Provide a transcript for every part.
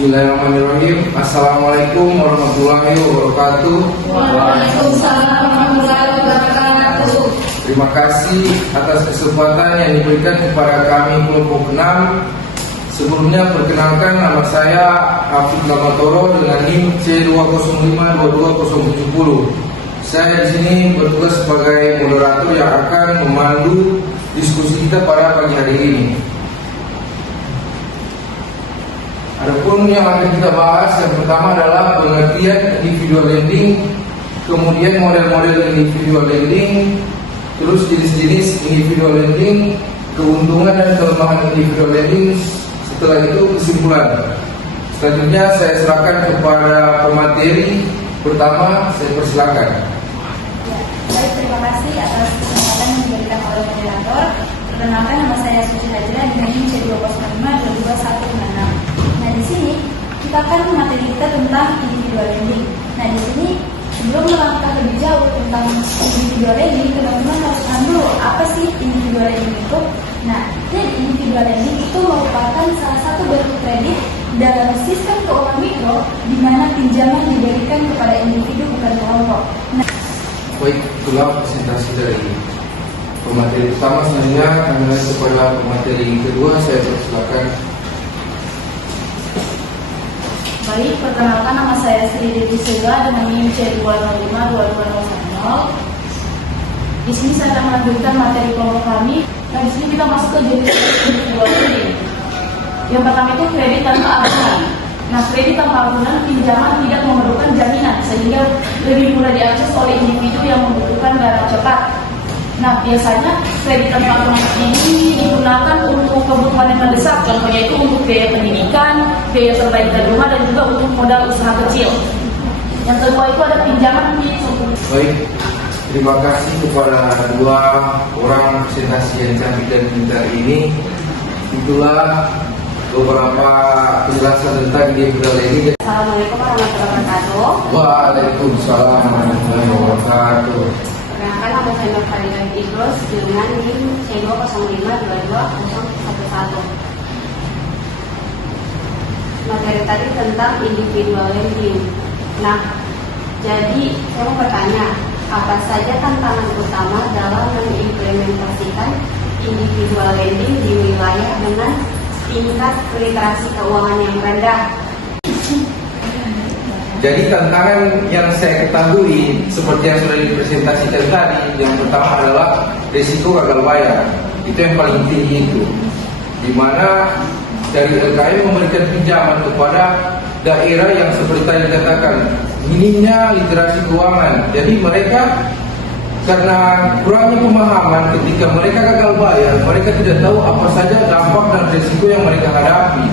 Bismillahirrahmanirrahim. Assalamualaikum warahmatullahi wabarakatuh. Waalaikumsalam warahmatullahi wabarakatuh. Terima kasih atas kesempatan yang diberikan kepada kami kelompok 6. Sebelumnya perkenalkan, nama saya Hafid Lamatoro dengan NIM C205-22070. Saya di sini bertugas sebagai moderator yang akan memandu diskusi kita pada pagi hari ini. Adapun yang akan kita bahas, yang pertama adalah pengertian individual lending, kemudian model-model individual lending, terus jenis-jenis individual lending, keuntungan dan kelemahan individual lending. Setelah itu kesimpulan. Selanjutnya saya serahkan kepada pemateri. Pertama, saya persilakan. Baik, terima kasih atas kesempatan yang diberikan oleh moderator. Perkenalkan, nama saya Suci Hajra dengan NIM C205-22196. Nah, di sini kita akan materi kita tentang individual lending. Nah, di sini sebelum melangkah lebih jauh tentang individual lending, teman-teman harus paham dulu apa sih individual lending itu. Nah, jadi individual lending itu merupakan salah satu bentuk kredit dalam sistem keuangan mikro di mana pinjaman diberikan kepada individu bukan kelompok. Nah, baik, itulah presentasi dari pemateri pertama. Selanjutnya kami lanjut kepada pemateri kedua. Saya persilakan. baik, perkenalkan, nama saya Sri Dewi Silva dengan NIM C205-22010. Di sini saya akan melanjutkan materi kelompok kami. Nah, di sini kita masuk ke jenis individual lending. Yang pertama itu kredit tanpa agunan. Nah, kredit tanpa agunan pinjaman tidak memerlukan jaminan sehingga lebih mudah diakses oleh individu yang membutuhkan dana cepat. Nah, biasanya kredit tanpa agunan ini digunakan untuk kebutuhan yang mendesak, contohnya itu untuk biaya pendidikan, biaya perbaikan rumah, dan juga untuk modal usaha kecil. Yang kedua itu ada pinjaman Baik, terima kasih kepada dua orang presentasi yang cantik dan pintar ini. Itulah beberapa penjelasan tentang individual lending. Assalamualaikum warahmatullahi wabarakatuh. Waalaikumsalam warahmatullahi wabarakatuh. Perkenalkan, nama saya Nur Fadila Idrus dengan NIM C205-22011. Materi tadi tentang individual lending. Nah, jadi saya mau bertanya, apa saja tantangan utama dalam mengimplementasikan individual lending di wilayah dengan tingkat literasi keuangan yang rendah? Jadi tantangan yang saya ketahui seperti yang sudah dipresentasikan tadi, yang pertama adalah risiko gagal bayar. Itu yang paling tinggi itu, di mana dari LKM memberikan pinjaman kepada daerah yang seperti tadi dikatakan minimnya literasi keuangan. Jadi mereka karena kurangnya pemahaman, ketika mereka gagal bayar, mereka tidak tahu apa saja dampak dan risiko yang mereka hadapi.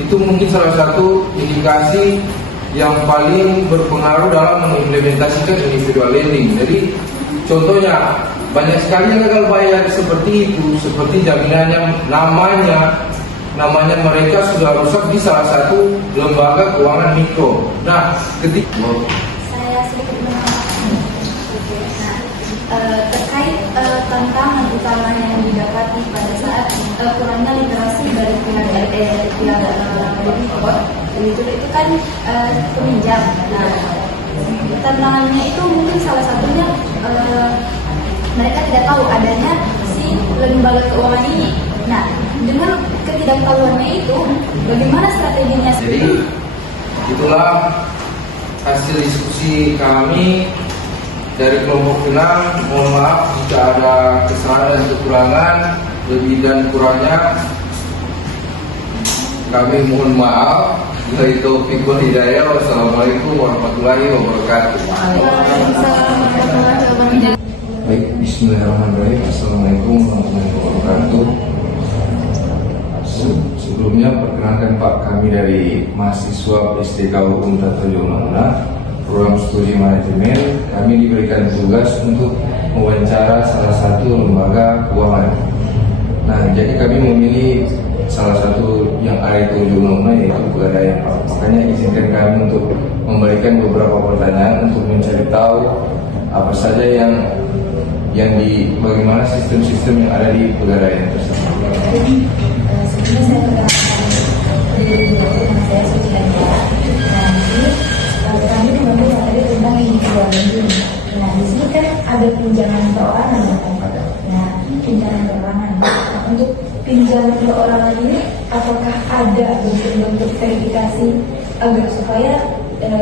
Itu mungkin salah satu indikasi yang paling berpengaruh dalam mengimplementasikan individual lending. Jadi contohnya banyak sekali yang gagal bayar seperti itu, seperti jaminannya namanya mereka sudah rusak di salah satu lembaga keuangan mikro. Nah, ketika saya sedikit menambahkan. Terkait tantangan utama yang didapati pada saat kurangnya literasi dari pihak debitor, itu kan peminjam. Nah, tantangannya itu mungkin salah satunya mereka tidak tahu adanya si lembaga keuangan ini. Nah, dengan ketidaktahuannya itu, bagaimana strateginya? Jadi itulah hasil diskusi kami dari kelompok 6. Mohon maaf jika ada kesalahan dan kekurangan, lebih dan kurangnya kami mohon maaf. Dari Taufiq wal Hidayah. Wassalamualaikum warahmatullahi wabarakatuh. Baik, bismillahirrahmanirrahim. Assalamualaikum warahmatullahi wabarakatuh. Sebelumnya perkenalkan Pak, kami dari mahasiswa STK Hukum Tata Usaha Program Studi Manajemen. Kami diberikan tugas untuk mewawancara salah satu lembaga keuangan. Nah, jadi kami memilih salah satu yang ada di ujung yaitu Pegadaian, Pak. Makanya izinkan kami untuk memberikan beberapa pertanyaan untuk mencari tahu apa saja yang bagaimana sistem-sistem yang ada di Pegadaian tersebut. Jadi sebelumnya saya perkenalkan Nama saya Suci Hendra. Nah, di sini kami mengambil materi tentang individual lending. Nah, di sini kan ada pinjaman perorangan ya kan? Nah, pinjaman perorangan. Nah, untuk pinjaman perorangan ini, apakah ada bentuk-bentuk verifikasi agar supaya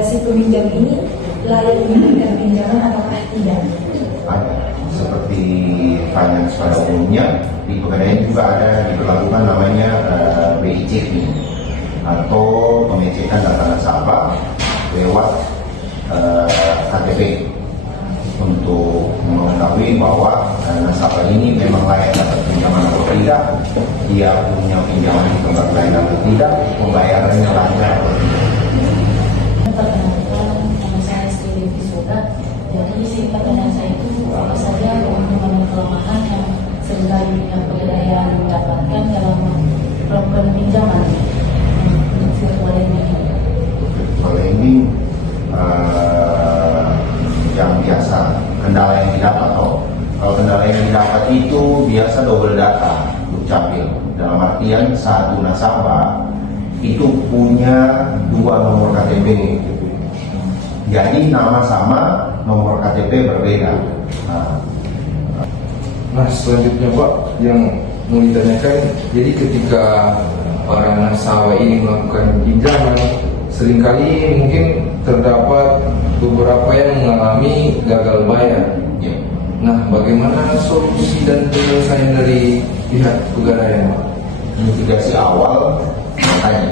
si peminjam ini layak memberikan pinjaman ataukah tidak? Seperti finance pada umumnya, di Pegadaian juga ada diberlakukan namanya BI checking atau pengecekan data nasabah lewat KTP untuk mengetahui bahwa nasabah ini memang layak dapat pinjaman atau tidak, dia punya pinjaman di tempat lain atau tidak, pembayarannya lancar atau tidak. Perkenalkan, nama saya Sri Suda. Jadi isi pertanyaan saya itu apa saja keuntungan dan kelemahan yang seringkali Pegadaian mendapatkan dalam program pinjaman untuk virtual lending. Virtual lending yang biasa kendala yang didapat, kalau kendala yang didapat itu biasa double data dukcapil, dalam artian satu nasabah itu punya dua nomor KTP, jadi nama sama, nomor KTP berbeda. Nah, selanjutnya Pak, yang mau ditanyakan, jadi ketika para nasabah ini melakukan pinjaman, seringkali mungkin terdapat beberapa yang mengalami gagal bayar. Ya. Nah, bagaimana solusi dan penyelesaian dari pihak Pegadaian, Pak? Mitigasi awal, makanya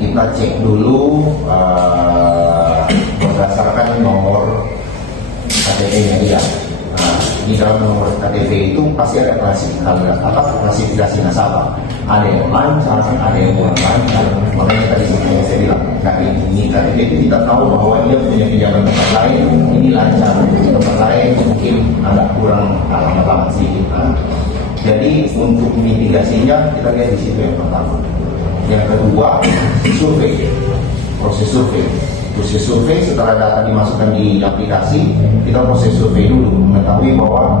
kita cek dulu berdasarkan nomor KTP-nya dia. Nah, di dalam nomor KTP itu pasti ada klasifikasi nasabah. Ada yang lancar, ada yang kurang lancar. Makanya tadi seperti saya bilang, ini KTP itu kita tahu bahwa dia punya pinjaman tempat lain, ini lancar, tempat lain mungkin agak kurang banget sih. Jadi untuk mitigasinya kita lihat di situ yang pertama. Yang kedua, proses survei setelah data dimasukkan di aplikasi, kita proses survei dulu mengetahui bahwa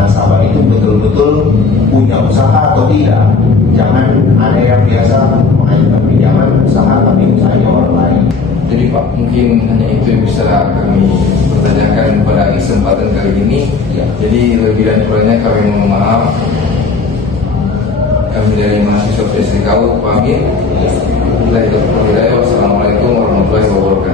nasabah itu betul-betul punya usaha atau tidak. Jangan ada yang biasa mengajukan pinjaman usaha tapi usahanya orang lain. Jadi Pak, mungkin hanya itu yang bisa kami pertanyakan pada kesempatan kali ini. Ya. Jadi lebih dan kurangnya kami mohon maaf. Kami dari mahasiswa PSDKU pamit. Wassalamualaikum warahmatullahi wabarakatuh.